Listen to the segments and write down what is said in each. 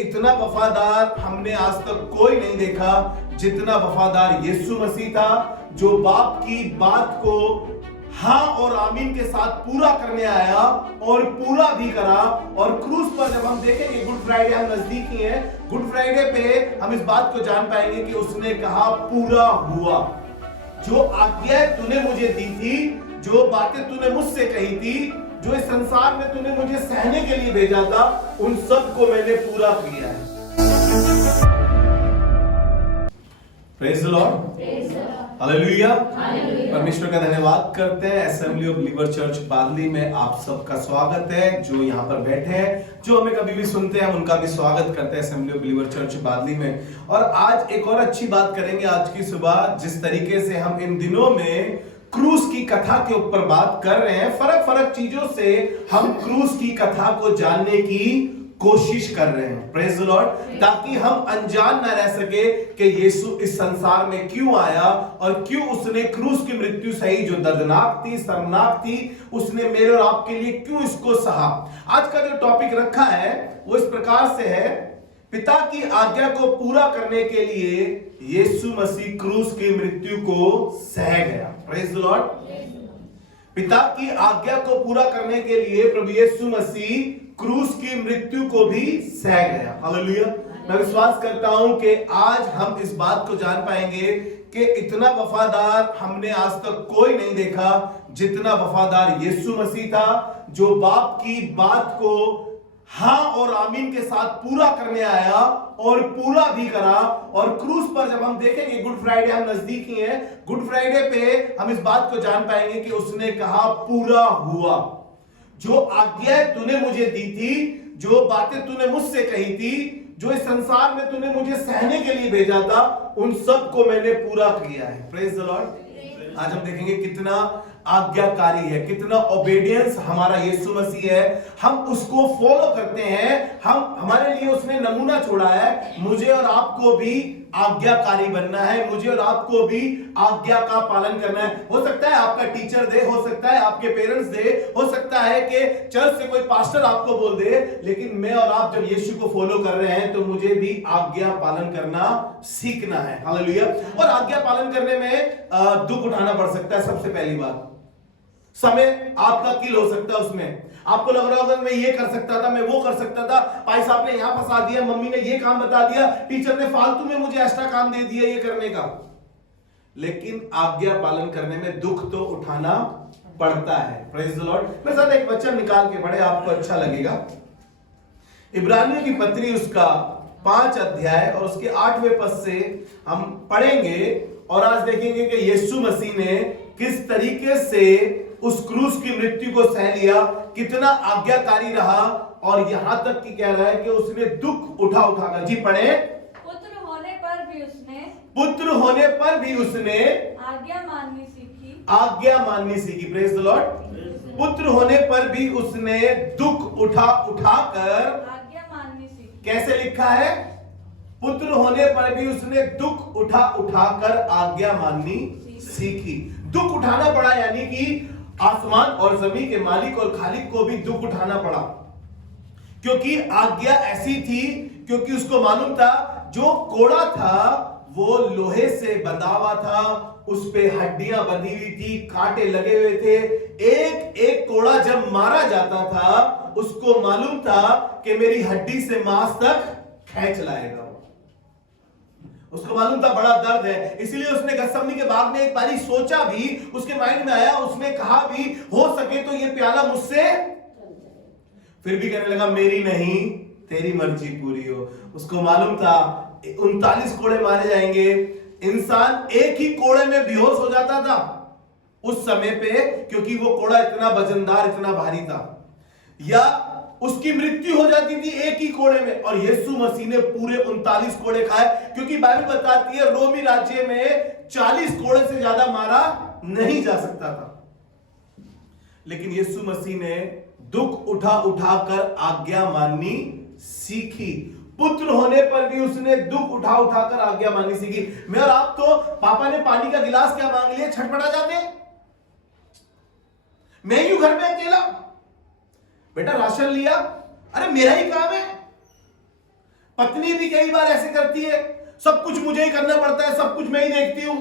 इतना वफादार हमने आज तक कोई नहीं देखा जितना वफादार यीशु मसीह था, जो बाप की बात को हाँ और आमीन के साथ पूरा करने आया और पूरा भी करा। और क्रूस पर जब हम देखेंगे, गुड फ्राइडे हम नजदीक ही है, गुड फ्राइडे पे हम इस बात को जान पाएंगे कि उसने कहा पूरा हुआ। जो आज्ञा तूने मुझे दी थी, जो बातें तूने मुझसे कही थी, जो इस संसार में तूने मुझे सहने के लिए भेजा था, उन सब को मैंने पूरा किया है। Praise the Lord, hallelujah. परमेश्वर का धन्यवाद करते हैं। असेंबली ऑफ बिलीवर चर्च बादली में आप सबका स्वागत है। जो यहाँ पर बैठे हैं, जो हमें कभी भी सुनते हैं, उनका भी स्वागत करते हैं असेंबली ऑफ बिलीवर चर्च बादली में। और आज एक और अच्छी बात करेंगे। आज की सुबह जिस तरीके से हम इन दिनों में क्रूस की कथा के ऊपर बात कर रहे हैं, फर्क चीजों से हम क्रूस की कथा को जानने की कोशिश कर रहे हैं। Praise the Lord. ताकि हम अनजान ना रह सके कि यीशु इस संसार में क्यों आया और क्यों उसने क्रूस की मृत्यु सही, जो दर्दनाक थी, शर्मनाक थी, उसने मेरे और आपके लिए क्यों इसको सहा। आज का जो टॉपिक रखा है वो इस प्रकार से है, पिता की आज्ञा को पूरा करने के लिए यीशु मसीह क्रूस की मृत्यु को सह गया। Praise the Lord. पिता की आज्ञा को पूरा करने के लिए प्रभु यीशु मसीह क्रूस की मृत्यु को भी सह गया। हालेलुया। मैं विश्वास करता हूं कि आज हम इस बात को जान पाएंगे कि इतना वफादार हमने आज तक कोई नहीं देखा जितना वफादार यीशु मसीह था, जो बाप की बात को हाँ और आमीन के साथ पूरा करने आया और पूरा भी करा। और क्रूस पर जब हम देखेंगे, गुड फ्राइडे हम नजदीक ही है, गुड फ्राइडे पे हम इस बात को जान पाएंगे कि उसने कहा पूरा हुआ। जो आज्ञाएं तूने मुझे दी थी, जो बातें तूने मुझसे कही थी, जो इस संसार में तूने मुझे सहने के लिए भेजा था, उन सब को मैंने पूरा किया है। Praise the Lord. आज हम देखेंगे कितना आज्ञाकारी है, कितना ओबेडियंस हमारा यीशु मसीह है। हम उसको फॉलो करते हैं। हमारे लिए उसने नमूना छोड़ा है। मुझे और आपको भी आज्ञाकारी बनना है, मुझे और आपको भी आज्ञा का पालन करना है। हो सकता है आपका टीचर दे, हो सकता है आपके पेरेंट्स दे, हो सकता है कि चर्च से कोई पास्टर आपको बोल दे, लेकिन मैं और आप जब यीशु को फॉलो कर रहे हैं तो मुझे भी आज्ञा पालन करना सीखना है। हालेलुया। और आज्ञा पालन करने में दुख उठाना पड़ सकता है। सबसे पहली बात, समय आपका किल हो सकता है। उसमें आपको लग रहा होगा मैं ये कर सकता था, मैं वो कर सकता था, भाई साहब ने यहां फंसा दिया, मम्मी ने ये काम बता दिया, टीचर ने फालतू में मुझे एक्स्ट्रा काम दे दिया ये करने का। लेकिन आज्ञा पालन करने में दुख तो उठाना पड़ता है। Praise the Lord. मेरे साथ एक वचन निकाल के पढ़े, आपको अच्छा लगेगा। इब्रानियों की पत्री उसका 5 अध्याय और उसके 8वें पद से हम पढ़ेंगे और आज देखेंगे कि यीशु मसीह ने किस तरीके से उस क्रूस की मृत्यु को सह लिया, कितना आज्ञाकारी रहा। और यहां तक कि कह रहा है कि उसने दुख उठाकर, जी पढ़े, पुत्र होने पर भी उसने आज्ञा माननी सीखी। Praise the Lord. पुत्र होने पर भी उसने दुख उठाकर आज्ञा माननी सीखी। कैसे लिखा है? पुत्र होने पर भी उसने दुख उठाकर आज्ञा माननी सीखी। दुख उठाना पड़ा, यानी कि आसमान और जमीन के मालिक और खालिक को भी दुख उठाना पड़ा, क्योंकि आज्ञा ऐसी थी, क्योंकि उसको मालूम था जो कोड़ा था वो लोहे से बंधा हुआ था, उस पे हड्डियां बंधी हुई थी, कांटे लगे हुए थे। एक एक कोड़ा जब मारा जाता था, उसको मालूम था कि मेरी हड्डी से मांस तक खींच लाएगा। उसको मालूम था बड़ा दर्द है, इसलिए उसने गत्समनी के बाग में एक बारी सोचा भी, उसके माइंड में आया, उसने कहा भी हो सके तो ये प्याला मुझसे, फिर भी कहने लगा मेरी नहीं तेरी मर्जी पूरी हो। उसको मालूम था 39 कोड़े मारे जाएंगे, इंसान एक ही कोड़े में बेहोश हो जाता था उस समय पे, क्योंकि वो कोड़ा इतना वजनदार, इतना भारी था, या उसकी मृत्यु हो जाती थी एक ही कोड़े में। और यीशु मसीह ने पूरे 39 कोड़े खाए, क्योंकि बाइबल बताती है रोमी राज्य में 40 कोड़े से ज्यादा मारा नहीं जा सकता था। लेकिन यीशु मसीह ने दुख उठाकर आज्ञा माननी सीखी। पुत्र होने पर भी उसने दुख उठाकर आज्ञा माननी सीखी। मैं और आप तो पापा ने पानी का गिलास क्या मांग लिया छटपटा जाते, मैं यूं घर में अकेला, बेटा राशन लिया, अरे मेरा ही काम है। पत्नी भी कई बार ऐसे करती है, सब कुछ मुझे ही करना पड़ता है, सब कुछ मैं ही देखती हूं।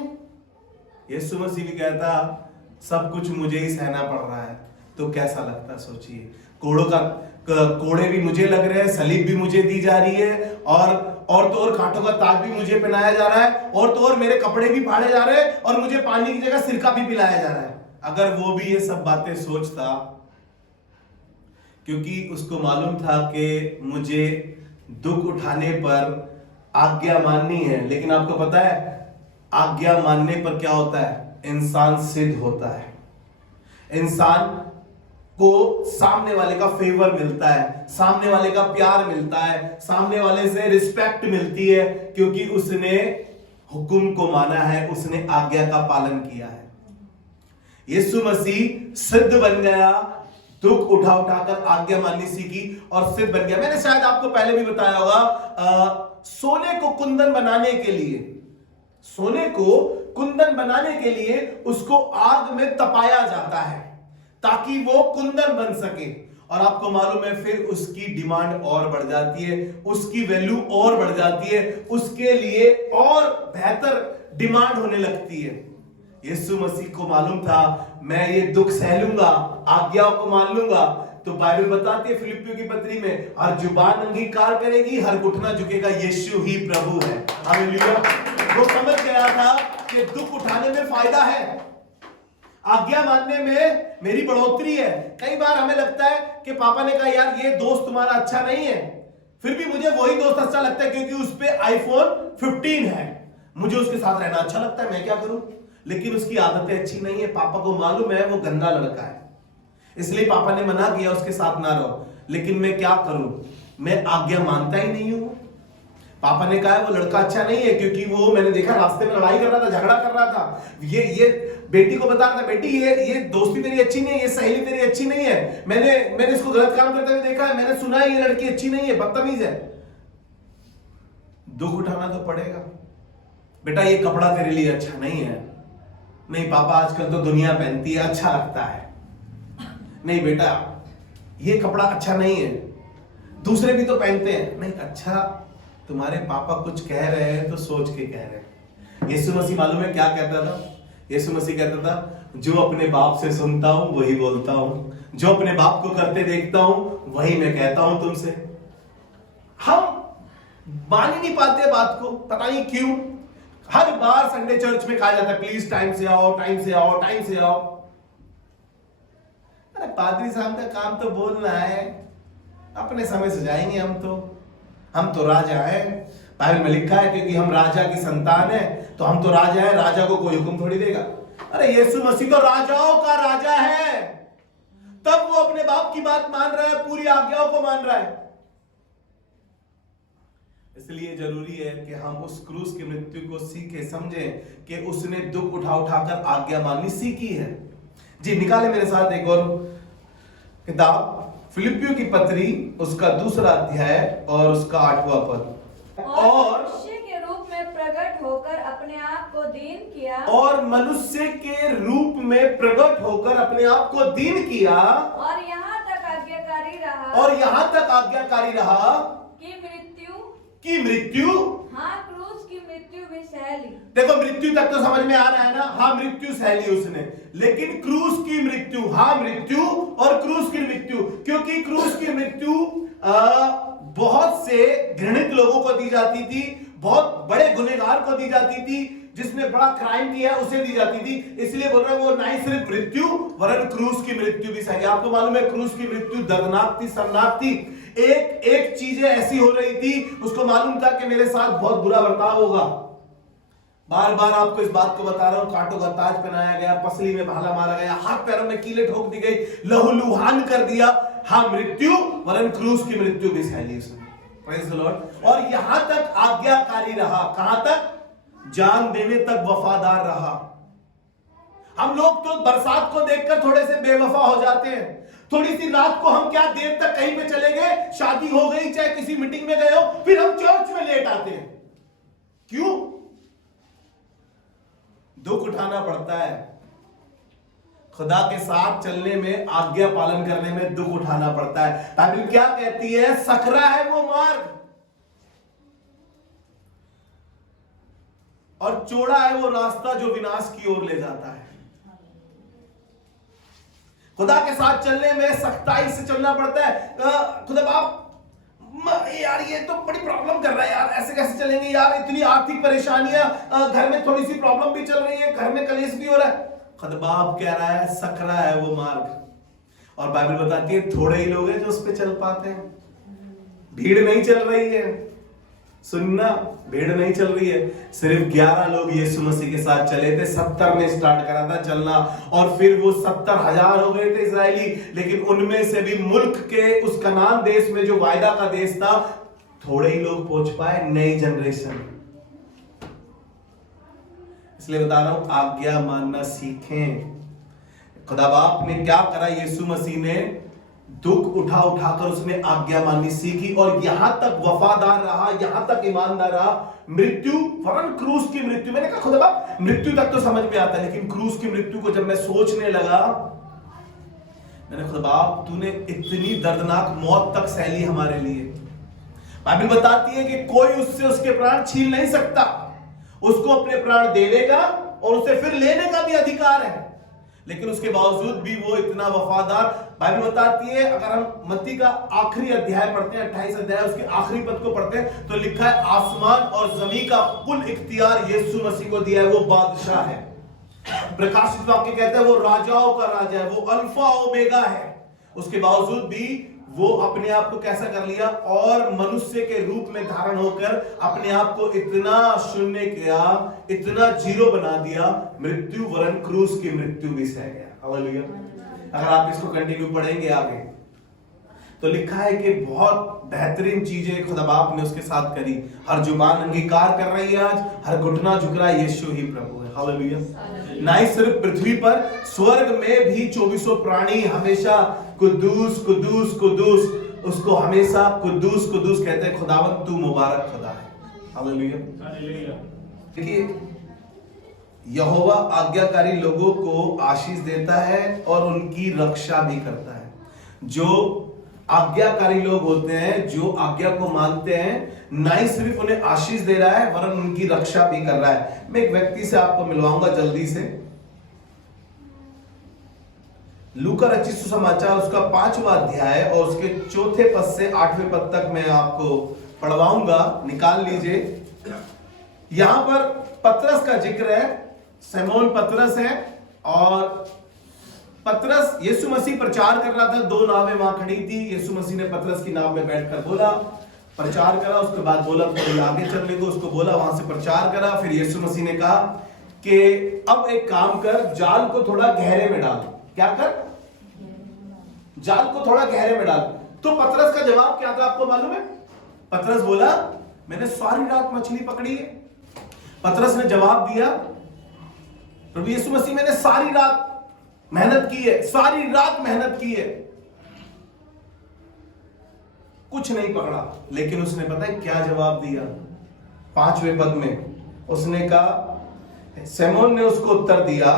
यीशु मसीह भी कहता सब कुछ मुझे ही सहना पड़ रहा है, तो कैसा लगता सोचिए। कोड़े भी मुझे लग रहे हैं, सलीब भी मुझे दी जा रही है, और तो और कांटों का ताज भी मुझे पहनाया जा रहा है, और तो और मेरे कपड़े भी फाड़े जा रहे हैं, और मुझे पानी की जगह सिरका भी पिलाया जा रहा है। अगर वो भी ये सब बातें सोचता, क्योंकि उसको मालूम था कि मुझे दुख उठाने पर आज्ञा माननी है, लेकिन आपको पता है आज्ञा मानने पर क्या होता है? इंसान सिद्ध होता है, इंसान को सामने वाले का फेवर मिलता है, सामने वाले का प्यार मिलता है, सामने वाले से रिस्पेक्ट मिलती है, क्योंकि उसने हुक्म को माना है, उसने आज्ञा का पालन किया है। यीशु मसीह सिद्ध बन गया, दुख उठा उठाकर आज्ञा माननी सीखी और सिद्ध बन गया। मैंने शायद आपको पहले भी बताया होगा, सोने को कुंदन बनाने के लिए, सोने को कुंदन बनाने के लिए उसको आग में तपाया जाता है ताकि वो कुंदन बन सके। और आपको मालूम है फिर उसकी डिमांड और बढ़ जाती है, उसकी वैल्यू और बढ़ जाती है, उसके लिए और बेहतर डिमांड होने लगती है। यीशु मसीह को मालूम था मैं ये दुख सह लूंगा, आज्ञाओं को मान लूंगा। तो बाइबल बताती है फिलिप्पियों की पत्री में, हर जुबान अंगीकार करेगी, हर घुटना झुकेगा, यीशु ही प्रभु है। हालेलुया। वो समझ गया था कि दुख उठाने में फायदा है, आज्ञा मानने में मेरी बढ़ोतरी है। कई बार हमें लगता है कि पापा ने कहा यार ये दोस्त तुम्हारा अच्छा नहीं है, फिर भी मुझे वही दोस्त अच्छा लगता है क्योंकि उस पे आईफोन 15 है, मुझे उसके साथ रहना अच्छा लगता है, मैं क्या करूं। लेकिन उसकी आदतें अच्छी नहीं है, पापा को मालूम है वो गंदा लड़का है, इसलिए पापा ने मना किया उसके साथ ना रहो। लेकिन मैं क्या करूं, मैं आज्ञा मानता ही नहीं हूं। पापा ने कहा वो लड़का अच्छा नहीं है क्योंकि वो मैंने देखा रास्ते में लड़ाई कर रहा था, झगड़ा कर रहा था, ये बेटी को बता रहा था बेटी ये दोस्ती तेरी अच्छी नहीं है, ये सहेली तेरी अच्छी नहीं है, मैंने इसको गलत काम करते हुए देखा है, मैंने सुना है ये लड़की अच्छी नहीं है, बदतमीज है। दुख उठाना तो पड़ेगा। बेटा ये कपड़ा तेरे लिए अच्छा नहीं है, नहीं पापा आजकल तो दुनिया पहनती है, अच्छा लगता है। नहीं बेटा ये कपड़ा अच्छा नहीं है, दूसरे भी तो पहनते हैं। नहीं अच्छा, तुम्हारे पापा कुछ कह रहे हैं तो सोच के कह रहे हैं। यीशु मसीह मालूम है क्या कहता था? यीशु मसीह कहता था जो अपने बाप से सुनता हूं वही बोलता हूं, जो अपने बाप को करते देखता हूं वही मैं कहता हूं तुमसे। हम मान ही नहीं पाते बात को, पता नहीं क्यों। हर बार संडे चर्च में कहा जाता है प्लीज टाइम से आओ, टाइम से आओ, टाइम से आओ। अरे पादरी साहब का काम तो बोलना है, अपने समय से जाएंगे हम तो राजा हैं। बाइबल में लिखा है क्योंकि हम राजा की संतान है तो हम तो राजा है, राजा को कोई हुक्म थोड़ी देगा। अरे यीशु मसीह तो राजाओं का राजा है, तब वो अपने बाप की बात मान रहा है, पूरी आज्ञाओं को मान रहा है। इसलिए जरूरी है कि हम उस क्रूस की मृत्यु को सीखे, समझें कि उसने दुख उठा उठाकर आज्ञा माननी सीखी है। जी निकाले मेरे साथ एक और किताब, फिलिप्पियों की पत्री, उसका 2 अध्याय और उसका 8वां पद। और मनुष्य के रूप में प्रकट होकर अपने आप को दीन किया, और मनुष्य के रूप में प्रकट होकर अपने आप को दीन किया, और यहाँ तक आज्ञाकारी रहा कि मृत्यु हाँ क्रूस की मृत्यु भी सह ली। देखो मृत्यु तक तो समझ में आ रहा है ना, हाँ मृत्यु सह ली उसने, लेकिन क्रूस की मृत्यु, हाँ मृत्यु और क्रूस की मृत्यु, क्योंकि क्रूस की मृत्यु बहुत से घृणित लोगों को दी जाती थी, बहुत बड़े गुनहगार को दी जाती थी, जिसने बड़ा क्राइम किया उसे दी जाती थी। इसलिए बोल रहा है वो ना ही सिर्फ मृत्यु वरन क्रूस की मृत्यु भी सही। आपको मालूम है क्रूस की मृत्यु दर्दनाक थी, शर्मनाक थी। एक चीजें ऐसी हो रही थी, उसको मालूम था कि मेरे साथ बहुत बुरा बर्ताव होगा। बार बार आपको इस बात को बता रहा हूं, कांटों का ताज पहनाया गया, पसली में भाला मारा गया, हाथ पैरों में कीले ठोक दी गई, लहूलुहान कर दिया। हाँ मृत्यु वरन क्रूस की मृत्यु भी सह ली उसने। Praise the Lord. और यहां तक आज्ञाकारी रहा, कहां तक? जान देने तक वफादार रहा। हम लोग तो बरसात को देखकर थोड़े से बेवफा हो जाते हैं। थोड़ी सी रात को हम क्या देर तक कहीं पे चले गए, शादी हो गई, चाहे किसी मीटिंग में गए हो, फिर हम चर्च में लेट आते हैं। क्यों? दुख उठाना पड़ता है। खुदा के साथ चलने में, आज्ञा पालन करने में दुख उठाना पड़ता है। बाइबल क्या कहती है? सकरा है वो मार्ग, और चौड़ा है वो रास्ता जो विनाश की ओर ले जाता है। खुदा के साथ चलने में सख्ताई से चलना पड़ता है। खुदा बाप यार ये तो बड़ी प्रॉब्लम कर रहा है यार, ऐसे कैसे चलेंगे यार, इतनी आर्थिक परेशानियां, घर में थोड़ी सी प्रॉब्लम भी चल रही है, घर में कलेश भी हो रहा है। खुदा बाप कह रहा है सकरा है वो मार्ग, और बाइबल बताती है थोड़े ही लोग हैं जो उस पर चल पाते हैं। भीड़ नहीं चल रही है, सुनना, भीड़ नहीं चल रही है। सिर्फ 11 लोग यीशु मसीह के साथ चले थे। 70 ने स्टार्ट करा था चलना, और फिर वो 70,000 हो गए थे इजरायली। लेकिन उनमें से भी मुल्क के उस कनान देश में जो वायदा का देश था, थोड़े ही लोग पहुंच पाए, नई जनरेशन। इसलिए बता रहा हूं, आज्ञा मानना सीखें। खुदा बाप ने क्या करा, यीशु मसीह ने दुख उठा उठाकर उसने आज्ञा माननी सीखी, और यहां तक वफादार रहा, यहां तक ईमानदार रहा, मृत्यु, वरन क्रूस की मृत्यु। मैंने कहा खुदा बाप मृत्यु तक तो समझ में आता है, लेकिन क्रूस की मृत्यु को जब मैं सोचने लगा, मैंने खुदा बाप तूने इतनी दर्दनाक मौत तक सहली हमारे लिए। बाइबल बताती है कि कोई उससे उसके प्राण छीन नहीं सकता, उसको अपने प्राण देने का और उसे फिर लेने का भी अधिकार है। लेकिन उसके बावजूद भी वो इतना वफादार। बाइबल बताती है, अगर हम मत्ती का आखिरी अध्याय पढ़ते हैं, 28 अध्याय, उसके आखिरी पद को पढ़ते हैं, तो लिखा है आसमान और जमीन का कुल इख्तियार यीशु मसीह को दिया है। वो बादशाह है। प्रकाशित वाक्य कहता है वो राजाओं का राजा है, वो अल्फा ओमेगा है। उसके बावजूद भी वो अपने आप को कैसा कर लिया, और मनुष्य के रूप में धारण होकर अपने आप को इतना शून्य किया, इतना जीरो बना दिया, मृत्यु वरन क्रूस की मृत्यु भी सह गया। हालेलुया। अगर आप इसको कंटिन्यू पढ़ेंगे आगे, तो लिखा है कि बहुत बेहतरीन चीजें खुदा बाप ने उसके साथ करी। हर जुबान अंगीकार कर रही है आज, हर घुटना झुक रहा है, यीशु ही प्रभु है। हालेलुया। ना ही सिर्फ पृथ्वी पर, स्वर्ग में भी 24 प्राणी हमेशा कुद्दूस कुद्दूस कुद्दूस, उसको हमेशा कुद्दूस कुद्दूस कहते हैं। खुदावंद तू मुबारक खुदा है। हालेलुया। देखिए, यहोवा आज्ञाकारी लोगों को आशीष देता है और उनकी रक्षा भी करता है। जो आज्ञाकारी लोग होते हैं, जो आज्ञा को मानते हैं, ना ही सिर्फ उन्हें आशीष दे रहा है वरन उनकी रक्षा भी कर रहा है। मैं एक व्यक्ति से आपको मिलवाऊंगा जल्दी से। लूका रचित सुसमाचार उसका 5वां अध्याय और उसके 4थे पद से 8वें पद तक मैं आपको पढ़वाऊंगा, निकाल लीजिए। यहां पर पतरस का जिक्र है, सिमोन पतरस है, और पतरस यीशु मसीह प्रचार कर रहा था। 2 नावें वहां खड़ी थी, यीशु मसीह ने पतरस की नाव में बैठकर बोला, प्रचार करा, उसके बाद बोला थोड़ी आगे चलने को, उसको बोला, वहां से प्रचार करा। फिर यीशु मसीह ने कहा कि अब एक काम कर, जाल को थोड़ा गहरे में डाल। क्या कर? जाल को थोड़ा गहरे में डाल। तो पतरस का जवाब क्या था आपको मालूम है? पतरस बोला मैंने सारी रात मछली पकड़ी है। पतरस ने जवाब दिया, प्रभु यीशु मसीह मैंने सारी रात मेहनत की है, सारी रात मेहनत की है, कुछ नहीं पकड़ा। लेकिन उसने पता है क्या जवाब दिया? 5वें पद में उसने कहा, सिमोन ने उसको उत्तर दिया,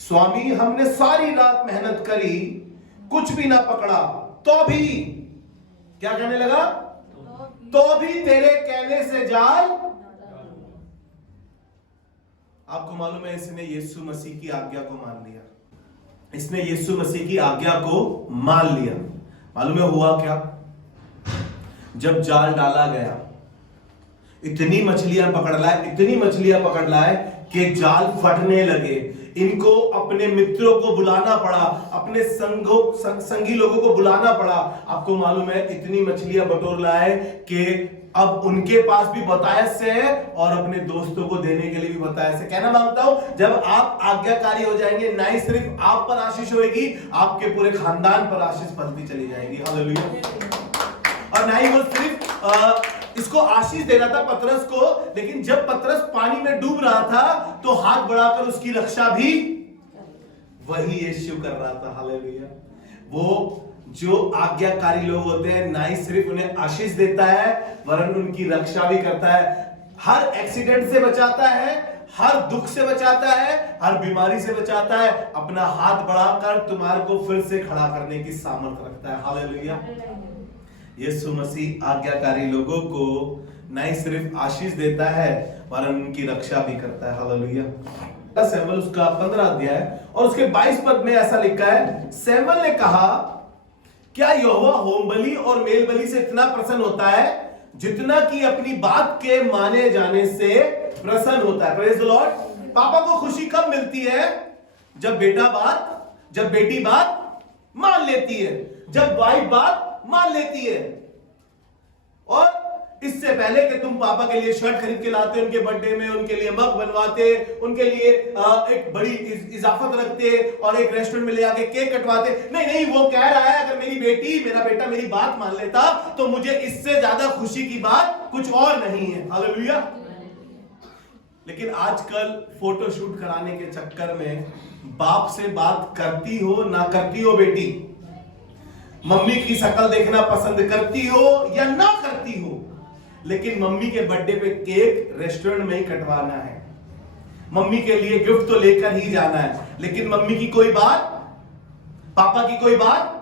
स्वामी हमने सारी रात मेहनत करी, कुछ भी ना पकड़ा, तो भी क्या कहने लगा? तो भी तेरे कहने से जाल। आपको मालूम है, इसने यीशु मसीह की आज्ञा को मान लिया। इसने यीशु मसीह की आज्ञा को मान लिया। मालूम है हुआ क्या? जब जाल डाला गया, इतनी मछलियां पकड़ लाए, इतनी मछलियां पकड़ लाए कि जाल फटने लगे। इनको अपने मित्रों को बुलाना पड़ा, अपने संगी लोगों को बुलाना पड़ा। आपको मालूम है इतनी मछलियां बटोर लाए कि अब उनके पास भी बतायस से है और अपने दोस्तों को देने के लिए भी बतायस से। कहना मांगता हूं, जब आप आज्ञाकारी हो जाएंगे, ना ही सिर्फ आप पर आशीष होगी, आपके पूरे खानदान पर आशीष फलती चली जाएगी। हालेलुया। और ना ही वो सिर्फ इसको आशीष देना था पतरस को, लेकिन जब पतरस पानी में डूब रहा था तो हाथ बढ़ाकर उसकी रक्षा भी वही यीशु कर रहा था। हालेलुया। वो जो आज्ञाकारी लोग होते हैं, ना ही सिर्फ उन्हें आशीष देता है वरन उनकी रक्षा भी करता है। हर एक्सीडेंट से बचाता है, हर दुख से बचाता है, हर बीमारी से बचाता है। अपना हाथ बढ़ाकर तुम्हारे को फिर से खड़ा करने की सामर्थ्य रखता है। हालेलुया। यीशु मसीह आज्ञाकारी लोगों को न ही सिर्फ आशीष देता है वरन उनकी रक्षा भी करता है। हालेलुया। सैमुअल उसका 15 अध्याय और उसके 22 पद में ऐसा लिखा है, सैमुअल ने कहा, क्या यहोवा होम बलि और मेल बलि से इतना प्रसन्न होता है जितना कि अपनी बात के माने जाने से प्रसन्न होता है। Praise the Lord. पापा को खुशी कब मिलती है? जब बेटी बात मान लेती है, जब वाइफ बात मान लेती है। और इससे पहले कि तुम पापा के लिए शर्ट खरीद के लाते, उनके बर्थडे में उनके लिए मग बनवाते, उनके लिए एक बड़ी इजाफत रखते और एक रेस्टोरेंट में ले आके केक कटवाते, नहीं, वो कह रहा है अगर मेरा बेटा मेरी बात मान लेता तो मुझे इससे ज्यादा खुशी की बात कुछ और नहीं है। हालेलुया। लेकिन आजकल फोटो शूट कराने के चक्कर में बाप से बात करती हो ना करती हो बेटी, मम्मी की शक्ल देखना पसंद करती हो या ना करती हो, लेकिन मम्मी के बर्थडे पे केक रेस्टोरेंट में ही कटवाना है, मम्मी के लिए गिफ्ट तो लेकर ही जाना है, लेकिन मम्मी की कोई बात, पापा की कोई बात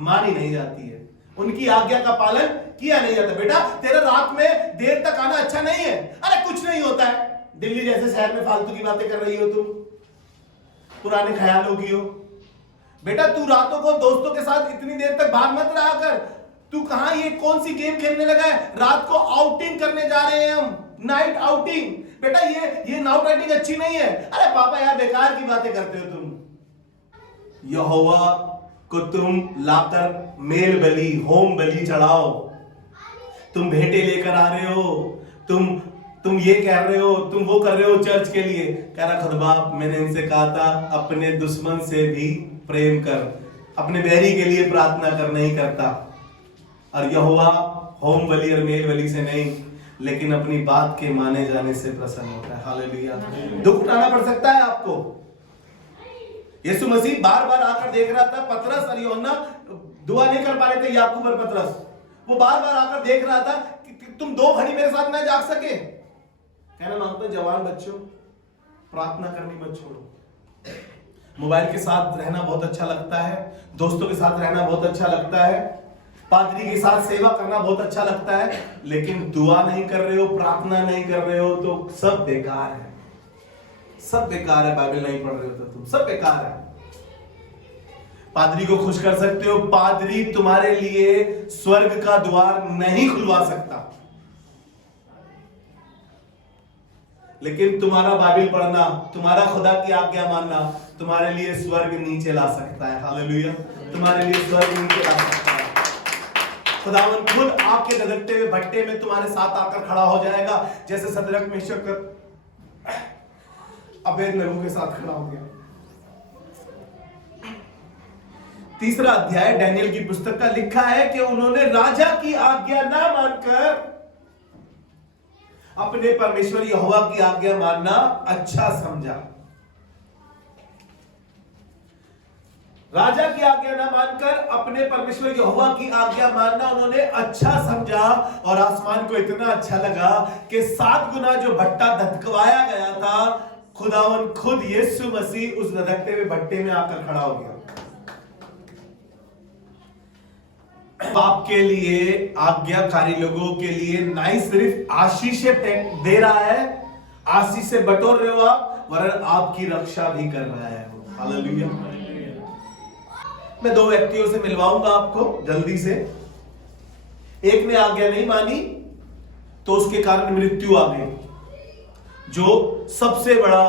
मानी नहीं जाती है, उनकी आज्ञा का पालन किया नहीं जाता। बेटा तेरा रात में देर तक आना अच्छा नहीं है। अरे कुछ नहीं होता है, दिल्ली जैसे शहर में फालतू की बातें कर रही हो तुम, पुराने ख्यालों की हो। बेटा तू रातों को दोस्तों के साथ इतनी देर तक बाहर मत रहा कर, तू कहां ये कौन सी गेम खेलने लगा है? रात को आउटिंग करने जा रहे हैं हम, नाइट आउटिंग। बेटा ये नाइट आउटिंग अच्छी नहीं है। अरे पापा यार बेकार की बातें करते हो तुम। यहोवा को तुम लाकर मेल बलि, होम बलि चढ़ाओ। तुम भेंटे लेकर आ रहे हो, तुम ये कह रहे हो, तुम वो कर रहे हो चर्च के लिए। कह रहा खुद बाप मैंने इनसे कहा था अपने दुश्मन से भी प्रेम कर, अपने बैरी के लिए प्रार्थना कर, नहीं करता। और यहोवा होम बलि और मेल बलि से नहीं, लेकिन अपनी बात के माने जाने से प्रसन्न होता है। हालेलुया। दुख उठाना पड़ सकता है आपको। यीशु मसीह बार बार आकर देख रहा था, पतरस और यूहन्ना दुआ नहीं कर पा रहे थे, याकूब और पतरस, वो बार बार आकर देख रहा था कि तुम 2 घड़ी मेरे साथ न जाग सके। कहना मांगता जवान बच्चों, प्रार्थना करनी मत छोड़ो। मोबाइल के साथ रहना बहुत अच्छा लगता है, दोस्तों के साथ रहना बहुत अच्छा लगता है, पादरी के साथ सेवा करना बहुत अच्छा लगता है, लेकिन दुआ नहीं कर रहे हो, प्रार्थना नहीं कर रहे हो तो सब बेकार है, सब बेकार है। बाइबल नहीं पढ़ रहे हो तो तुम सब बेकार है। पादरी को खुश कर सकते हो, पादरी तुम्हारे लिए स्वर्ग का द्वार नहीं खुलवा सकता, लेकिन तुम्हारा बाइबल पढ़ना, तुम्हारा खुदा की आज्ञा मानना तुम्हारे लिए स्वर्ग नीचे ला सकता है। हालेलुया। तुम्हारे लिए स्वर्ग नीचे ला सकता है। खुदावन खुद आपके धधकते हुए भट्टे में तुम्हारे साथ आकर खड़ा हो जाएगा, जैसे सदरक मेशक अबेदनगो के साथ खड़ा हो गया। 3 अध्याय डैनियल की पुस्तक का लिखा है कि उन्होंने राजा की आज्ञा ना मानकर अपने परमेश्वर यहोवा की आज्ञा मानना अच्छा समझा। राजा की आज्ञा ना मानकर अपने परमेश्वर यहोवा की आज्ञा मानना उन्होंने अच्छा समझा, और आसमान को इतना अच्छा लगा कि 7 गुना जो भट्टा धधकवाया गया था, खुदावन खुद यीशु मसीह उस धधकते हुए भट्टे में आकर खड़ा हो गया। आपके लिए, आज्ञाकारी लोगों के लिए ना ही सिर्फ आशीषें दे रहा है, आशीष से बटोर रहे हो आप, वरन आपकी रक्षा भी कर रहा है। हालेलुया। मैं 2 व्यक्तियों से मिलवाऊंगा आपको जल्दी से। एक ने आज्ञा नहीं मानी तो उसके कारण मृत्यु आ गई। जो सबसे बड़ा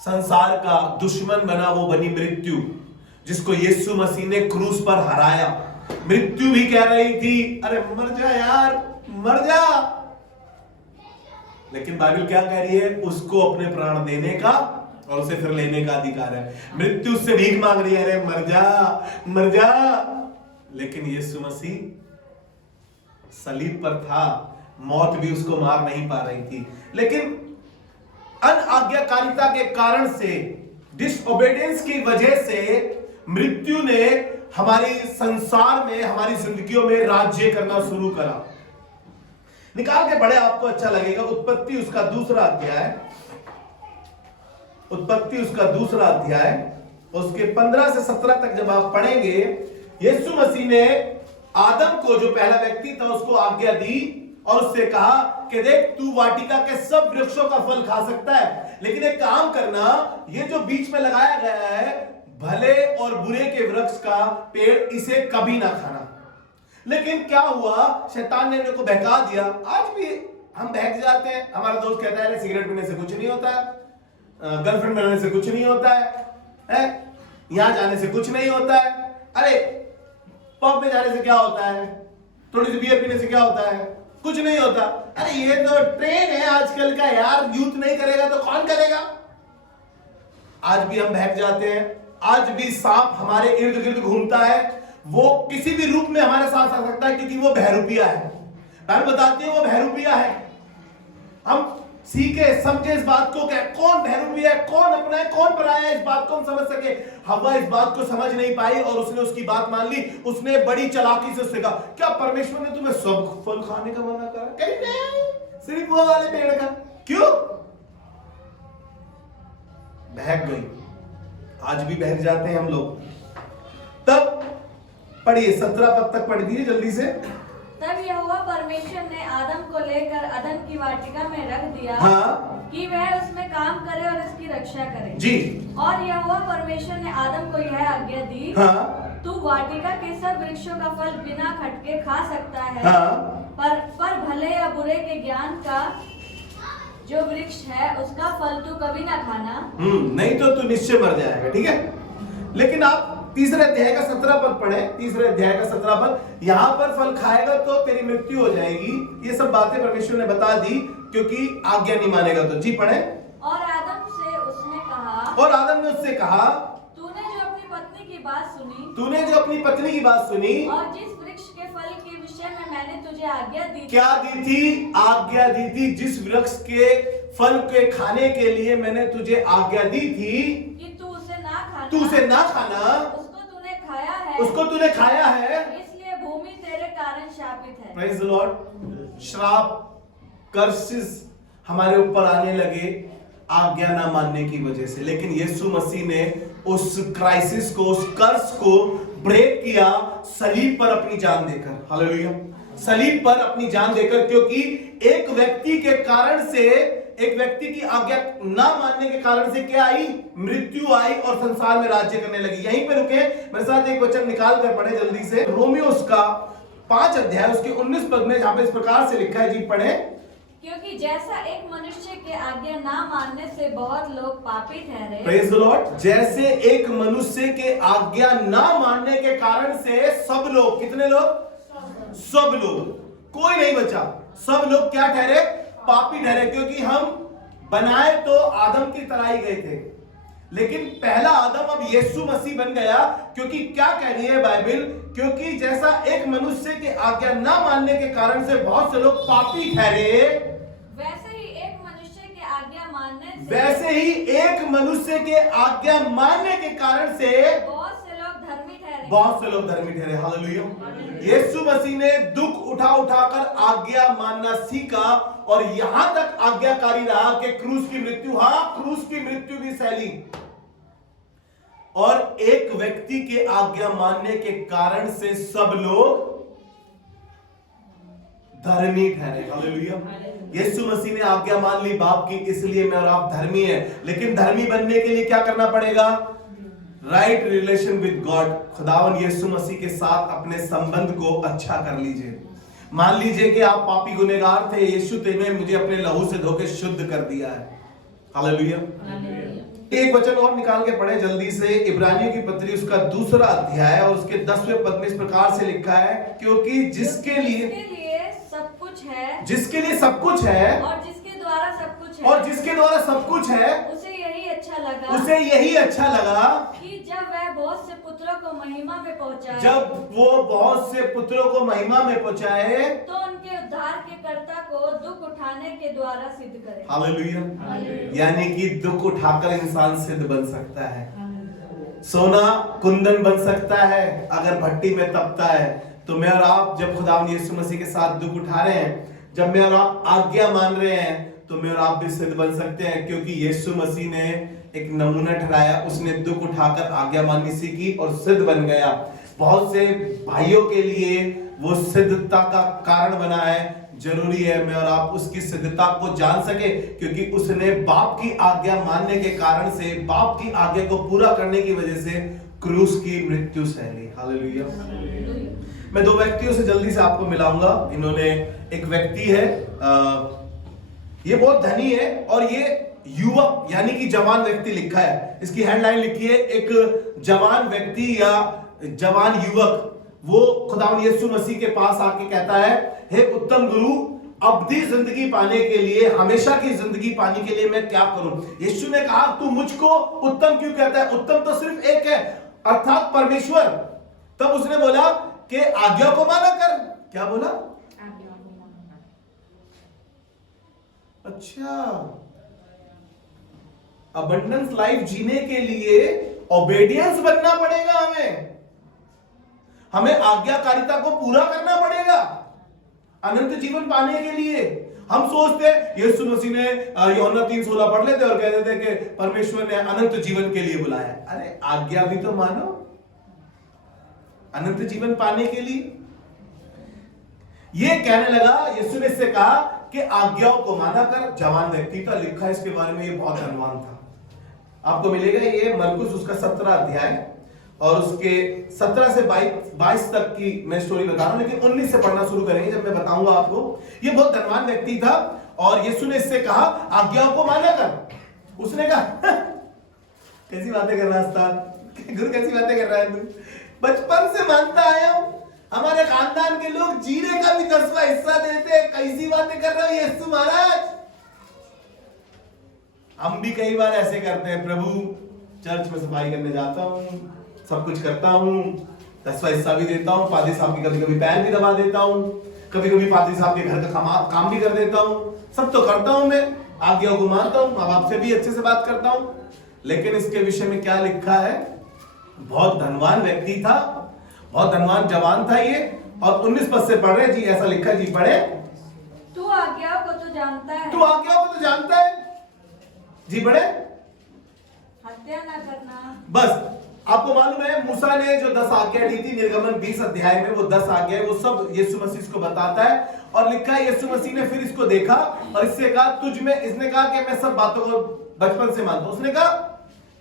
संसार का दुश्मन बना वो बनी मृत्यु, जिसको यीशु मसीह ने क्रूस पर हराया। मृत्यु भी कह रही थी अरे मर जा यार, मर जा, लेकिन बाइबल क्या कह रही है? उसको अपने प्राण देने का और उसे फिर लेने का अधिकार है। मृत्यु उससे भीख मांग रही है, अरे मर जा, मर जा, लेकिन यीशु मसीह सलीब पर था, मौत भी उसको मार नहीं पा रही थी। लेकिन अनाज्ञाकारिता के कारण से, डिसओबीडियंस की वजह से मृत्यु ने हमारी संसार में, हमारी जिंदगियों में राज्य करना शुरू करा। निकाल के पढ़े, आपको अच्छा लगेगा। उत्पत्ति उसका 2 अध्याय, उत्पत्ति उसका 2 अध्याय, उसके 15 से 17 तक जब आप पढ़ेंगे, यीशु मसीह ने आदम को, जो पहला व्यक्ति था, उसको आज्ञा दी और उससे कहा कि देख तू वाटिका के सब वृक्षों का फल खा सकता है, लेकिन एक काम करना, ये जो बीच में लगाया गया है भले और बुरे के वृक्ष का पेड़, इसे कभी ना खाना। लेकिन क्या हुआ, शैतान ने इनको बहका दिया। आज भी हम बहक जाते हैं। हमारा दोस्त कहता है सिगरेट पीने से कुछ नहीं होता है, गर्लफ्रेंड बनाने से कुछ नहीं होता है, यहां जाने से कुछ नहीं होता है, अरे पब में जाने से क्या होता है, थोड़ी सी बियर पीने से क्या होता है, कुछ नहीं होता। अरे ये तो ट्रेंड है आजकल का यार, यूथ नहीं करेगा तो कौन करेगा। आज भी हम बहक जाते हैं। आज भी सांप हमारे इर्द गिर्द घूमता है, वो किसी भी रूप में हमारे साथ आ सकता है, क्योंकि वो बहरूपिया है। बाइबल बताती है वो बहरूपिया है। हम सीखे समझे इस बात को, क्या कौन बहरूपिया है, कौन अपना है, कौन पराया है, इस बात को हम समझ सके। हवा इस बात को समझ नहीं पाई और उसने उसकी बात मान ली। उसने बड़ी चालाकी से उससे कहा, क्या परमेश्वर ने तुम्हें सब फल खाने का मना करा? कहीं नहीं, सिर्फ वो वाले पेड़ का। क्यों? बहक गई। आज भी बहक जाते हैं हम लोग। तब पढ़िए 17 पद तक पढ़ दिए जल्दी से। तब यहोवा परमेश्वर ने आदम को लेकर अदन की वाटिका में रख दिया, हाँ, कि वह उसमें काम करे और उसकी रक्षा करे जी। और यहोवा परमेश्वर ने आदम को यह आज्ञा दी, हाँ, तू वाटिका के सब वृक्षों का फल बिना खटके खा सकता है, हाँ, पर भले या बुरे के ज्ञान का जो वृक्ष है उसका फल तू कभी ना खाना, नहीं तो तू निश्चय मर जाएगा। ठीक है, लेकिन आप तीसरे अध्याय का 17 पद पढ़े। तीसरे अध्याय का 17 पद, यहां पर फल खाएगा तो तेरी मृत्यु हो जाएगी। ये सब बातें परमेश्वर ने बता दी, क्योंकि आज्ञा नहीं मानेगा तो। जी पढ़े। और आदम से उसने कहा, और आदम ने उससे कहा, तूने जो अपनी पत्नी की बात सुनी, तूने जो अपनी पत्नी की बात सुनी, और जिस वृक्ष के फल के विषय में मैंने तुझे आज्ञा दी, क्या दी थी? आज्ञा दी थी। जिस वृक्ष के फल के खाने के लिए मैंने तुझे आज्ञा दी थी कि तू उसे ना खाना, तू उसे ना खाना, उसको तूने खाया है, उसको तूने खाया है, इसलिए भूमि तेरे कारण शापित है। Praise the Lord. श्राप, कर्सेस हमारे ऊपर आने लगे आज्ञा ना मानने की वजह से। लेकिन यीशु मसीह ने उस क्राइसिस को, उस कर्स को ब्रेक किया सलीब पर अपनी जान देकर। हालेलुया। सलीब पर अपनी जान देकर, क्योंकि एक व्यक्ति के कारण से, एक व्यक्ति की आज्ञा ना मानने के कारण से क्या आई? मृत्यु आई और संसार में राज्य करने लगी। यहीं पे रुके, मेरे साथ एक वचन निकाल कर पढ़े जल्दी से। रोमियोस का 5 अध्याय उसके 19 पद में, जहां पे इस प्रकार से लिखा है, जी पढ़े। क्योंकि जैसा एक मनुष्य के आज्ञा ना मानने से बहुत लोग पापी ठहरे, प्रेज़ द लॉर्ड। जैसे एक मनुष्य के आज्ञा ना मानने के कारण से सब लोग, कितने लोग? सब लोग, कोई नहीं बचा। सब लोग क्या ठहरे? पापी ठहरे। क्योंकि हम बनाए तो आदम की तरह ही गए थे, लेकिन पहला आदम अब यीशु मसीह बन गया। क्योंकि क्या कह रही है बाइबल? क्योंकि जैसा एक मनुष्य के आज्ञा ना मानने के कारण से बहुत से लोग पापी ठहरे, वैसे ही एक मनुष्य के आज्ञा मानने से, वैसे ही एक मनुष्य के आज्ञा मानने के कारण से बहुत से लोग धर्मी ठहरे। बहुत से लोग धर्मी ठहरे। हालेलुया। यीशु मसीह ने दुख उठा उठाकर आज्ञा मानना सीखा और यहां तक आज्ञाकारी रहा कि क्रूस की मृत्यु, हां क्रूस की मृत्यु भी सहली। और एक व्यक्ति के आज्ञा मानने के कारण से सब लोग धर्मी ठहरे। हालेलुया। यीशु मसीह ने आज्ञा मान ली बाप की, इसलिए मैं और आप धर्मी हैं। लेकिन धर्मी बनने के लिए क्या करना पड़ेगा? Right relation with God. खुदावन यीशु मसीह के साथ अपने संबंध को अच्छा कर लीजिए। मान लीजिए कि आप पापी गुनहगार थे, यीशु ने मुझे अपने लहू से धोके शुद्ध कर दिया है। हालेलुया। एक वचन और निकाल के पढ़े जल्दी से। इब्रानियों की पत्री उसका 2 अध्याय और उसके 10वें पद में इस प्रकार से लिखा है, क्योंकि जिसके लिए सब कुछ है, जिसके लिए सब कुछ है और जिसके द्वारा सब कुछ है, और जिसके द्वारा सब कुछ है, उसे यही अच्छा लगा, उसे यही अच्छा लगा कि जब वह बहुत से पुत्रों को महिमा में पहुंचाए, जब वो बहुत से पुत्रों को महिमा में पहुंचाए, तो उनके उद्धार के कर्ता को दुख उठाने के द्वारा सिद्ध करे। हालेलुया। यानी कि दुख उठाकर इंसान सिद्ध बन सकता है। सोना कुंदन बन सकता है अगर भट्टी में तपता है। तो मैं और आप जब खुदावंद यीशु मसीह के साथ दुख उठा रहे हैं, जब मैं और आप आज्ञा मान रहे हैं, तो मैं और आप भी सिद्ध बन सकते हैं। क्योंकि यीशु मसीह ने एक नमूना ठहराया, उसने दुख उठाकर आज्ञा माननी सीखी और सिद्ध बन गया। बहुत से भाइयों के लिए वो सिद्धता का कारण बना है, जरूरी है मैं और आप उसकी सिद्धता को जान सके, क्योंकि उसने बाप की आज्ञा मानने के कारण से, बाप की आज्ञा को पूरा करने की वजह से क्रूस की मृत्यु सहली। हालेलुया। मैं दो व्यक्तियों से जल्दी से आपको मिलाऊंगा। इन्होंने, एक व्यक्ति है, ये बहुत धनी है और ये युवक यानी कि जवान व्यक्ति लिखा है। इसकी हेडलाइन लिखी है, एक जवान व्यक्ति या जवान युवक वो खुदावंद यीशु मसीह के पास आके कहता है, हे उत्तम गुरु, अब्दी जिंदगी पाने के लिए, हमेशा की जिंदगी पाने के लिए मैं क्या करूं? यीशु ने कहा, तू मुझको उत्तम क्यों कहता है? उत्तम तो सिर्फ एक है, अर्थात परमेश्वर। तब उसने बोला कि आज्ञा को माना कर। क्या बोला? अच्छा, अबंडेंस लाइफ जीने के लिए ओबेडियंस बनना पड़ेगा, हमें आज्ञाकारिता को पूरा करना पड़ेगा अनंत जीवन पाने के लिए। हम सोचते हैं यीशु मसीह ने यूहन्ना 3:16 पढ़ लेते और कहते थे कि परमेश्वर ने अनंत जीवन के लिए बुलाया। अरे आज्ञा भी तो मानो अनंत जीवन पाने के लिए। ये कहने लगा, यीशु ने इससे कहा कि आज्ञाओं को माना कर। जवान व्यक्ति था, लिखा इसके बारे में, ये बहुत धनवान था। आपको मिलेगा ये मरकुस उसका 17 अध्याय और उसके 17 से 22 तक की मैं स्टोरी बता रहा हूं, लेकिन 19 से पढ़ना शुरू करेंगे जब मैं बताऊंगा आपको। ये बहुत धनवान व्यक्ति था और यीशु ने इससे कहा आज्ञाओं को माना कर। उसने कहा कैसी बातें कर रहा है उस्ताद, गुरु कैसी बातें कर रहा है तू? बचपन से मानता आया हूं, हमारे खानदान के लोग जीरे का भी 10वां हिस्सा देते, कैसी बातें कर रहे हो यीशु महाराज? हम भी कई बार ऐसे करते हैं, प्रभु चर्च में सफाई करने जाता हूं, सब कुछ करता हूं, 10वां हिस्सा भी देता हूं, पादरी साहब की कभी कभी पैर भी दबा देता हूं, कभी कभी पादरी साहब के घर का काम भी कर देता हूं, सब तो करता हूं मैं, आज्ञा को मानता हूं, माँ बाप से भी अच्छे से बात करता हूं। लेकिन इसके विषय में क्या लिखा है? बहुत धनवान व्यक्ति था, बहुत धनवान जवान था ये। और 19 पद से पढ़ रहे जी, ऐसा लिखा जी, पढ़े। तू आज्ञाओं को तो जानता है, तू आज्ञाओं को तो जानता है जी, बड़े। हत्या ना करना। बस आपको मालूम है मूसा ने जो 10 आज्ञा दी थी निर्गमन 20 अध्याय में, वो 10 आज्ञा वो सब यीशु मसीह इसको बताता है। और लिखा है यीशु मसीह ने फिर इसको देखा और इससे कहा तुझ में, इसने कहा कि मैं सब बातों को बचपन से मानता हूं। उसने कहा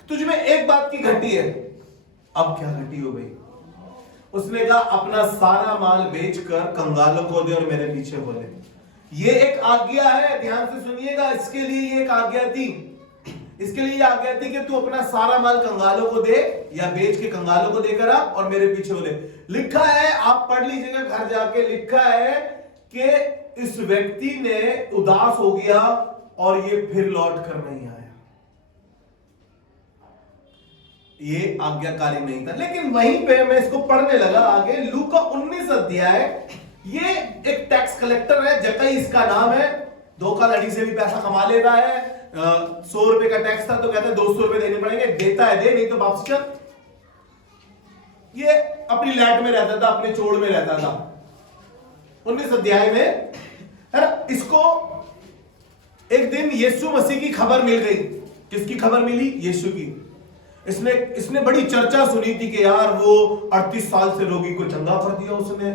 तुझ में एक बात की घटी है। अब क्या घटी हो गई? उसने कहा अपना सारा माल बेचकर कंगालों को दे और मेरे पीछे हो ले। ये एक आज्ञा है, ध्यान से सुनिएगा। इसके लिए ये एक आज्ञा थी, इसके लिए आज्ञा थी कि तू अपना सारा माल कंगालों को दे या बेच के कंगालों को देकर आ और मेरे पीछे हो ले। लिखा है, आप पढ़ लीजिएगा घर जाके, लिखा है कि इस व्यक्ति ने उदास हो गया और ये फिर लौट कर नहीं आया। ये आज्ञाकारी नहीं था। लेकिन वहीं पे मैं इसको पढ़ने लगा आगे, लूका 19 अध्याय। ये एक टैक्स कलेक्टर है, जक्कई इसका नाम है, धोखाधड़ी से भी पैसा कमा लेता है। 100 रुपए का टैक्स था तो कहता है 200 रुपए देने पड़ेंगे, देता है दे, नहीं तो वापस चल। ये अपनी लैट में रहता था, अपने चोड़ में रहता था। 19 अध्याय में है ना, इसको एक दिन यीशु मसीह की खबर मिल गई। किसकी खबर मिली? यीशु की। इसने बड़ी चर्चा सुनी थी कि यार वो 38 साल से रोगी को चंगा कर दिया उसने,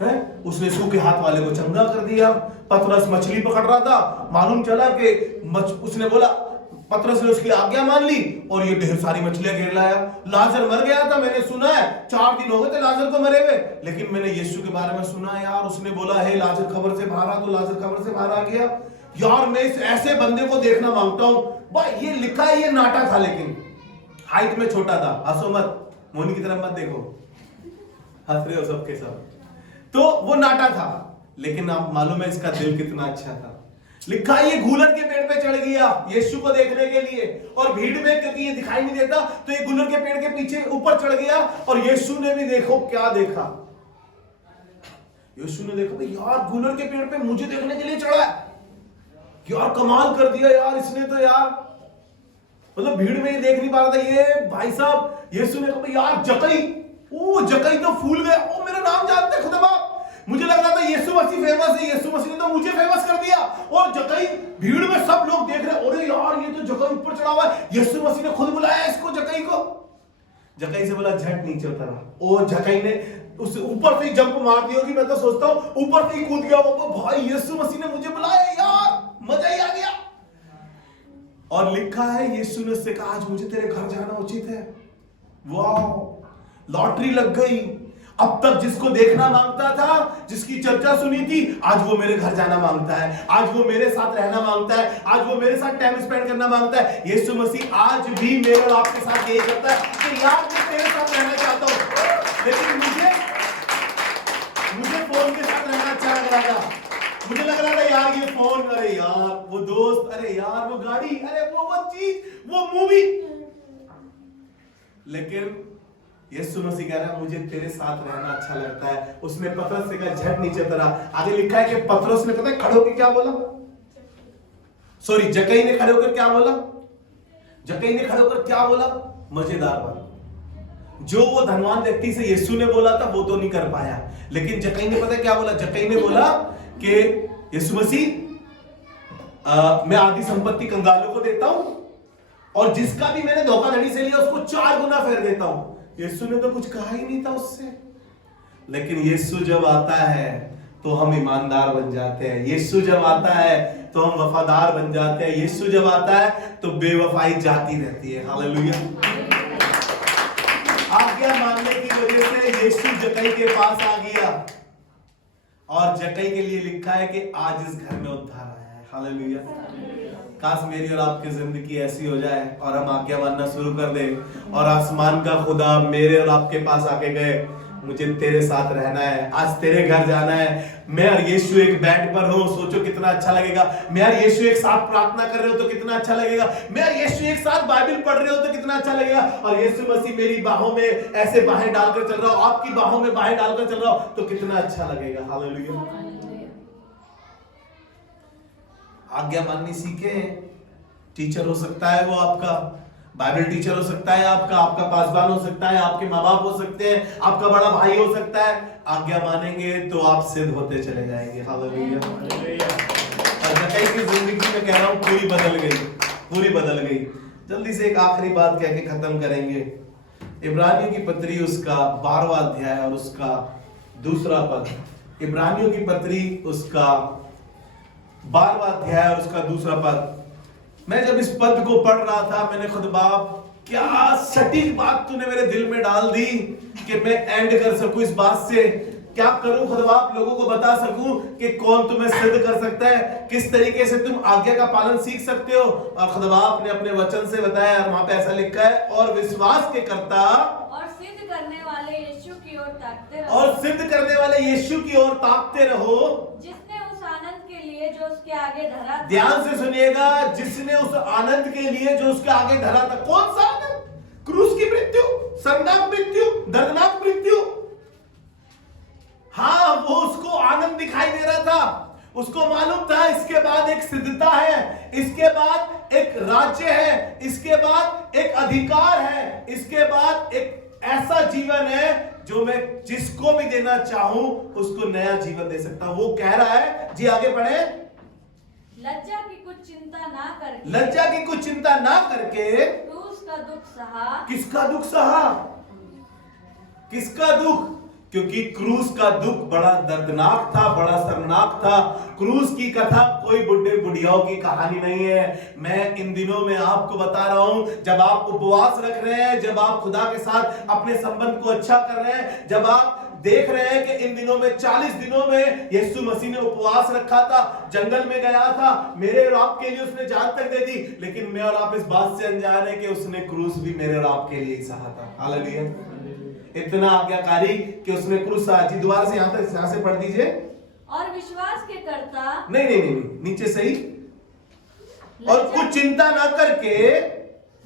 है? उसने सूखे हाथ वाले को चंगा कर दिया। पतरस मछली पकड़ रहा था, मालूम चला कि उसने बोला, पतरस ने उसकी आज्ञा मान ली और ये ढेर सारी मछलियां घेर लाया। लाजर मर गया था, मैंने सुना है 4 दिन हो गए थे लाजर को मरे हुए, लेकिन मैंने यीशु के बारे में सुना यार, उसने बोला है लाजर खबर से बाहर आ, तो लाजर खबर से बाहर आ गया। यार मैं इस ऐसे बंदे को देखना मांगता हूं। ये लिखा है, ये नाटा था, लेकिन हाइट में छोटा था। हंसो मत, मोनी की तरफ मत देखो, हंस रहे हो सबके सब। तो वो नाटा था, लेकिन आप मालूम है इसका दिल कितना अच्छा था। लिखा है ये गूलर के पेड़ पे चढ़ गया यीशु को देखने के लिए, और भीड़ में क्योंकि ये दिखाई नहीं देता तो ये गूलर के पेड़ के पीछे ऊपर चढ़ गया। और यीशु ने भी देखो क्या देखा, यीशु ने देखा यार गूलर के पेड़ पे मुझे देखने के लिए चढ़ा है, यार कमाल कर दिया यार इसने तो, यार मतलब भीड़ में ये देख नहीं पा रहा था ये भाई साहब। यीशु ने कहा यार जक्कई, ओ जक्कई तो फूल गया, ओ मेरा नाम जानते खुदा बाप। मुझे लग रहा था यीशु मसीह फेमस है, यीशु मसीह ने तो मुझे फेमस कर दिया। और जक्कई, भीड़ में सब लोग देख रहे, अरे यार ये तो जक्कई ऊपर चढ़ा हुआ है, यीशु मसीह ने खुद बुलाया इसको, जक्कई को। जकई से बोला झट नीचे उतरा। ओ जकई ने उससे ऊपर से ही जंप मार दी होगी, मैं तो सोचता हूं ऊपर से ही कूद गया वो, भाई यीशु मसीह ने मुझे बुलाया यार, मजा ही आ गया। और लिखा है यीशु ने उससे कहा आज मुझे तेरे घर जाना उचित है। वाह, लॉटरी लग गई। अब तक जिसको देखना मांगता था, जिसकी चर्चा सुनी थी, आज वो मेरे घर जाना मांगता है, आज वो मेरे साथ रहना मांगता है, आज वो मेरे साथ टाइम स्पेंड करना मांगता है। यीशु मसीह आज भी मेरे और आपके साथ यही करता है कि यार मैं तेरे साथ रहना चाहता हूं, लेकिन मुझे फोन के साथ रहना अच्छा लग रहा था। मुझे लग रहा था यार ये फोन, अरे यार वो दोस्त, अरे यार वो गाड़ी, अरे वो चीज, वो मूवी। लेकिन यीशु मसीह कह रहा है मुझे तेरे साथ रहना अच्छा लगता है। उसने पतरस से कहा झट नीचे उतरा। आगे लिखा है कि पतरस ने पता है खड़े होकर क्या बोला, सॉरी जकई ने खड़े होकर क्या बोला, जकई ने खड़े होकर क्या बोला, मजेदार बात। जो वो धनवान व्यक्ति से यीशु ने बोला था वो तो नहीं कर पाया, लेकिन जकई ने पता है क्या बोला, जकई ने बोला कि यीशु मसीह मैं आधी संपत्ति कंगालों को देता हूं और जिसका भी मैंने धोखाधड़ी से लिया उसको 4 गुना फेर देता हूं। यीशु ने तो कुछ कहा ही नहीं था उससे, लेकिन यीशु जब आता है तो हम ईमानदार बन जाते हैं। यीशु जब आता है तो हम वफादार बन जाते हैं। यीशु जब आता है तो बेवफाई जाती रहती है। हालेलुया। आज्ञा मानने की वजह से यीशु जकई के पास आ गया और जकई के लिए लिखा है कि आज इस घर में उद्धार आया है। हालेलुया। काश मेरी और आपकी जिंदगी ऐसी हो जाए और हम आज्ञा मानना शुरू कर दें और आसमान का खुदा मेरे और आपके पास आके गए, मुझे तेरे साथ रहना है, आज तेरे घर जाना है। मैं और यीशु एक बेड पर हो, सोचो कितना अच्छा लगेगा। मैं और यीशु एक साथ प्रार्थना कर रहे हो तो कितना अच्छा लगेगा। मैं और यीशु एक साथ बाइबल पढ़ रहे हो तो कितना अच्छा लगेगा। और यीशु मसीह मेरी बाहों में ऐसे बाहें डालकर चल रहा हो, आपकी बाहों में बाहें डालकर चल रहा हो तो कितना अच्छा लगेगा। हालेलुया। आज्ञा माननी सीखे। टीचर हो सकता है वो आपका, बाइबल टीचर हो सकता है आपका पासवान हो सकता है, आपके माँ बाप हो सकते हैं, आपका बड़ा भाई हो सकता है। आज्ञा मानेंगे तो आप सिद्ध होते चले जाएंगे। हालेलुया। और जकई की जिंदगी में कह रहा हूं पूरी बदल गई। जल्दी से एक आखिरी बात कह के खत्म करेंगे। इब्रानियों की पत्री उसका 12वां अध्याय और उसका 2रा पद। इब्रानियों की पत्री उसका 12वां अध्याय और उसका 2रा पद। मैं जब इस पद को पढ़ रहा था मैंने खुद बाप क्या सटीक बात तूने मेरे दिल में डाल दी कि मैं एंड कर सकूं इस बात से। क्या करूं खुद बाप, लोगों को बता सकूं कि कौन तुम्हें सिद्ध कर सकता है, किस तरीके से तुम आज्ञा का पालन सीख सकते हो। और खुद बाप ने अपने वचन से बताया और वहां पे ऐसा लिखा है, और विश्वास के करता और सिद्ध करने वाले यीशु की ओर ताकते रहो, और सिद्ध करने वाले यीशु की ओर ताकते रहो, जिसने उस आनंद के लिए जो उसके आगे धरा था। ध्यान से सुनिएगा, जिसने उस आनंद के लिए जो उसके आगे धरा था। कौन सा आनंद? क्रूस की मृत्यु, शर्मनाक मृत्यु, दर्दनाक मृत्यु। हाँ, वो उसको आनंद दिखाई दे रहा था। उसको मालूम था इसके बाद एक सिद्धता है, इसके बाद एक राज्य है, इसके बाद एक अधिकार है, इसके बाद एक ऐसा जीवन है जो मैं जिसको भी देना चाहूं उसको नया जीवन दे सकता हूं। वो कह रहा है, जी आगे पढ़े, लज्जा की कुछ चिंता ना करके, लज्जा की कुछ चिंता ना करके क्रूस का दुख सहा। किसका दुख सहा? किसका दुख? क्योंकि क्रूस का दुख बड़ा दर्दनाक था, बड़ा शर्मनाक था। क्रूस की कथा कोई बुढ़े बुढ़ियाओं की कहानी नहीं है। मैं इन दिनों में आपको बता रहा हूं, जब आप उपवास रख रहे हैं, जब आप खुदा के साथ अपने संबंध को अच्छा कर रहे हैं, जब आप देख रहे हैं कि इन दिनों में 40 दिनों में यीशु मसीह ने उपवास रखा था, जंगल में गया था, मेरे और आपके लिए उसने जान तक दे दी। लेकिन मैं और आप इस बात से अनजान है कि उसने क्रूस भी मेरे और आपके लिए ही सहा था। हालेलुया। इतना आज्ञाकारी कि उसने क्रूस सहा। जी दोबारा से यहां से पढ़ दीजिए। और विश्वास के करता, नहीं, नीचे सही। और कुछ चिंता ना करके,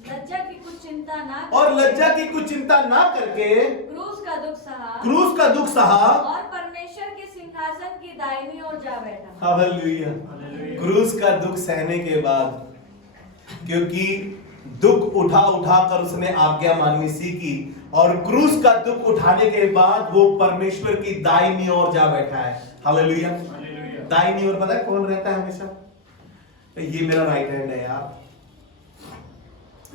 लज्जा की कुछ चिंता ना, और लज्जा की कुछ चिंता ना करके क्रूस का दुख सहा, क्रूस का दुख सहा और परमेश्वर के सिंहासन की दाहिनी ओर जा बैठा। हालेलुया। क्रूस का दुख सहने के बाद, क्योंकि दुख उठा कर उसने आज्ञा माननी सीखी, और क्रूस का दुख उठाने के बाद वो परमेश्वर की दाहिनी ओर जा बैठा है। हालेलुया। दाहिनी ओर पता है कौन रहता है हमेशा? ये मेरा राइट हैंड है यार।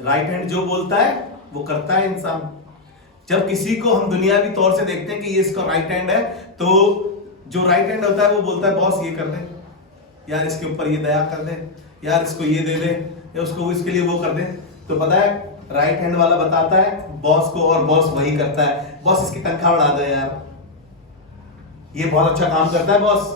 राइट हैंड जो बोलता है वो करता है इंसान। जब किसी को हम दुनियावी तौर से देखते हैं कि ये इसका राइट हैंड है, तो जो राइट हैंड होता है वो बोलता है बॉस ये कर दे यार, इसके ऊपर ये दया कर दे यार, इसको ये दे दे या उसको इसके लिए वो कर दे। तो पता है राइट हैंड वाला बताता है बॉस को और बॉस वही करता है, बॉस इसकी तनख्वाह बढ़ा दे यार, ये बहुत अच्छा काम करता है बॉस।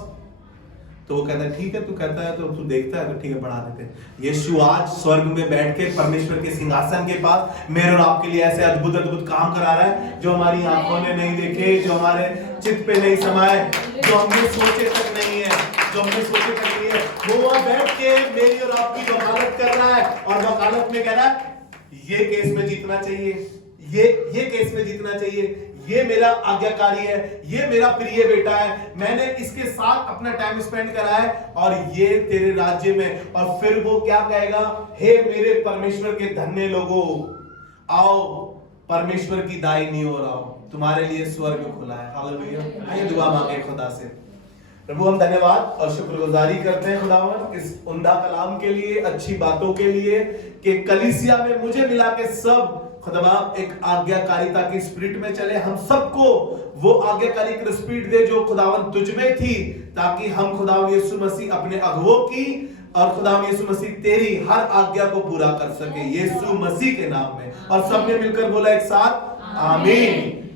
तो वो कहता है ठीक है, तू कहता है तो तू देखता है तो ठीक है बढ़ा देते हैं। यीशु आज स्वर्ग में बैठ के परमेश्वर के सिंहासन के पास मेरे और आपके लिए ऐसे अद्भुत अद्भुत काम करा रहा है जो हमारी आंखों ने नहीं देखे, जो हमारे चित्त पे नहीं समाये, जो हमने सोचे तक नहीं है, जो हमने सोचे तक नहीं है। वो वहां बैठ के मेरी और आपकी वकालत कर रहा है और वकालत में कह रहा है ये केस में जीतना चाहिए, ये केस में जीतना चाहिए, ये मेरा आज्ञाकारी है, ये मेरा प्रिय बेटा है, मैंने इसके साथ अपना टाइम स्पेंड करा है और ये तेरे राज्य में। और फिर वो क्या कहेगा, हे मेरे परमेश्वर के धन्य लोगों, आओ परमेश्वर की दाहिनी ओर आओ, तुम्हारे लिए स्वर्ग खुला है। हालेलुया। आइए दुआ मांगे खुदा से। प्रभु हम धन्यवाद और शुक्रगुजारी करते हैं खुदावन इस उम्दा कलाम के लिए, अच्छी बातों के लिए कि कलीसिया में मुझे मिला के सब खुदा एक आज्ञाकारिता की स्पिरिट में चले, हम सबको वो आज्ञाकारी की स्पिरिट दे जो खुदावन तुझ में थी, ताकि हम खुदावन यीशु मसीह अपने अगुवों की और खुदावन यीशु मसीह तेरी हर आज्ञा को पूरा कर सके, यीशु मसीह के नाम में। और सबने मिलकर बोला एक साथ आमीन।